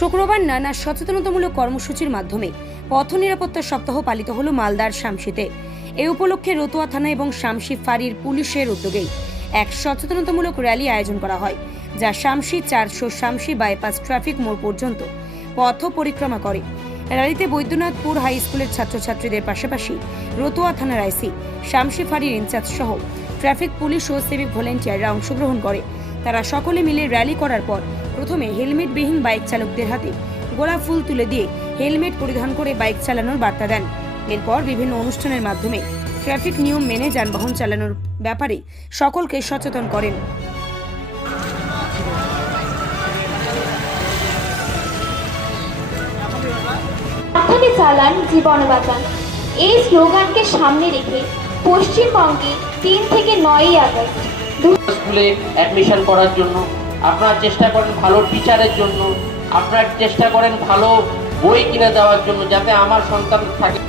শুক্রবার নানা সচেতনতামূলক কর্মসূচির মাধ্যমে পথ নিরাপত্তা সপ্তাহ পালিত হলো মালদার শামসিতে। এই উপলক্ষে রতুয়া থানা এবং শামসি ফাঁড়ির পুলিশের উদ্যোগেই এক সচেতনতামূলক র্যালি আয়োজন করা হয়, যা শামসি 400 শামসি বাইপাস ট্রাফিক মোড় পর্যন্ত পথ পরিক্রমা করে। র্যালিতে বৈদ্যনাথপুর হাই স্কুলের ছাত্রছাত্রীদের পাশাপাশি রতুয়া থানার আইসি, শামসি ফাঁড়ির ইনচার্জ সহ ট্রাফিক পুলিশ ও সিভিক ভলেন্টিয়াররা অংশগ্রহণ করে। তারা সকলে মিলে র্যালি করার পর প্রথমে হেলমেটবিহীন বাইক চালকদের হাতে গোলাপ ফুল তুলে দিয়ে হেলমেট পরিধান করে বাইক চালানোর বার্তা দেন। এরপর বিভিন্ন অনুষ্ঠানের মাধ্যমে ট্রাফিক নিয়ম মেনে যানবাহন চালানোর ব্যাপারে সকলকে সচেতন করেন। সাবধানে চালান, জীবন বাঁচান। এই স্লোগানকে সামনে রেখে পশ্চিমবঙ্গে 3 থেকে 9 আগস্ট স্কুলে অ্যাডমিশন করার জন্য আপনারা চেষ্টা করেন, ভালো টিচারের জন্য আপনারা চেষ্টা করেন, ভালো বই কিনে দেওয়ার জন্য, যাতে আমার সন্তান থাকে।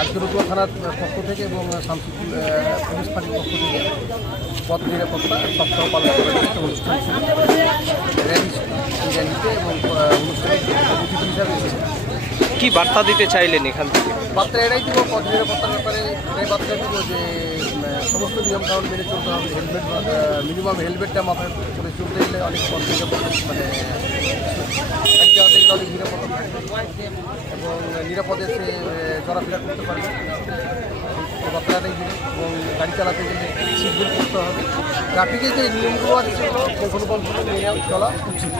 আজকে রতুয়া থানার পক্ষ থেকে এবং শামসি পুলিশ ফাঁড়ির পক্ষ থেকে পথ নিরাপত্তা সপ্তাহ পালন করার একটা অনুষ্ঠান ছিল। র্যালিতে এবং অনুষ্ঠানের অতিথি হিসাবে এসেছে। কি বার্তা দিতে চাইলেন এখান থেকে? বার্তা এটাই দিব, পথ নিরাপত্তার ব্যাপারে এটাই বার্তা দিব যে সমস্ত নিয়মকানুন মেনে চলতে হবে। হেলমেট, মিনিমাম হেলমেটটা মাথায় করে চলতে গেলে অনেক পথ নিরাপত্তা মানে এক জায়গা থেকে অনেক নিরাপত্তা থাকবে এবং নিরাপদে সে চলাফেরা করতে পারবে। বার্তাটাই দিব। এবং গাড়ি চালাতে গেলে সিট বেল্ট করতে হবে। ট্রাফিকের যে নিয়মগুলো আছে সেগুলো পুঙ্খানুপুঙ্খভাবে মেনে চলা উচিত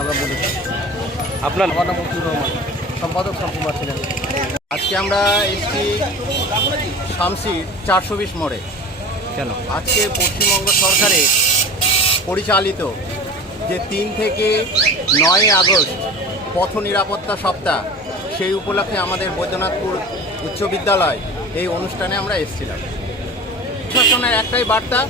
আমরা বলি। আপনার আমার নাম মতিউর রহমান, সম্পাদক শামসি মার্চেন্ট। আজকে আমরা এসেছি শামসির 420 মোড়ে। কেন? আজকে পশ্চিমবঙ্গ সরকারের পরিচালিত যে 3 থেকে 9 আগস্ট পথ নিরাপত্তা সপ্তাহ, সেই উপলক্ষে আমাদের বৈদ্যনাথপুর উচ্চ বিদ্যালয় এই অনুষ্ঠানে আমরা এসেছিলাম। প্রশাসনের একটাই বার্তা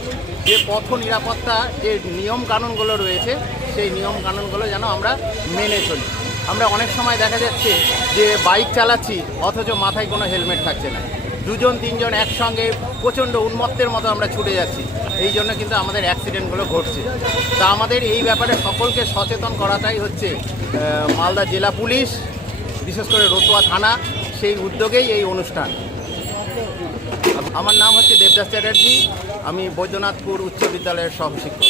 যে পথ নিরাপত্তা যে নিয়ম কানুনগুলো রয়েছে সেই নিয়ম কানুনগুলো যেন আমরা মেনে চলি। আমরা অনেক সময় দেখা যাচ্ছে যে বাইক চালাচ্ছি অথচ মাথায় কোনো হেলমেট থাকছে না, 2-3 জন একসঙ্গে প্রচণ্ড উন্মত্তের মতো আমরা ছুটে যাচ্ছি। এই জন্য কিন্তু আমাদের অ্যাক্সিডেন্টগুলো ঘটছে। তা আমাদের এই ব্যাপারে সকলকে সচেতন করাটাই হচ্ছে মালদা জেলা পুলিশ, বিশেষ করে রতুয়া থানা, সেই উদ্যোগেই এই অনুষ্ঠান। আমার নাম হচ্ছে দেবদাস চ্যাটার্জি, আমি বৈদ্যনাথপুর উচ্চ বিদ্যালয়ের সহশিক্ষক।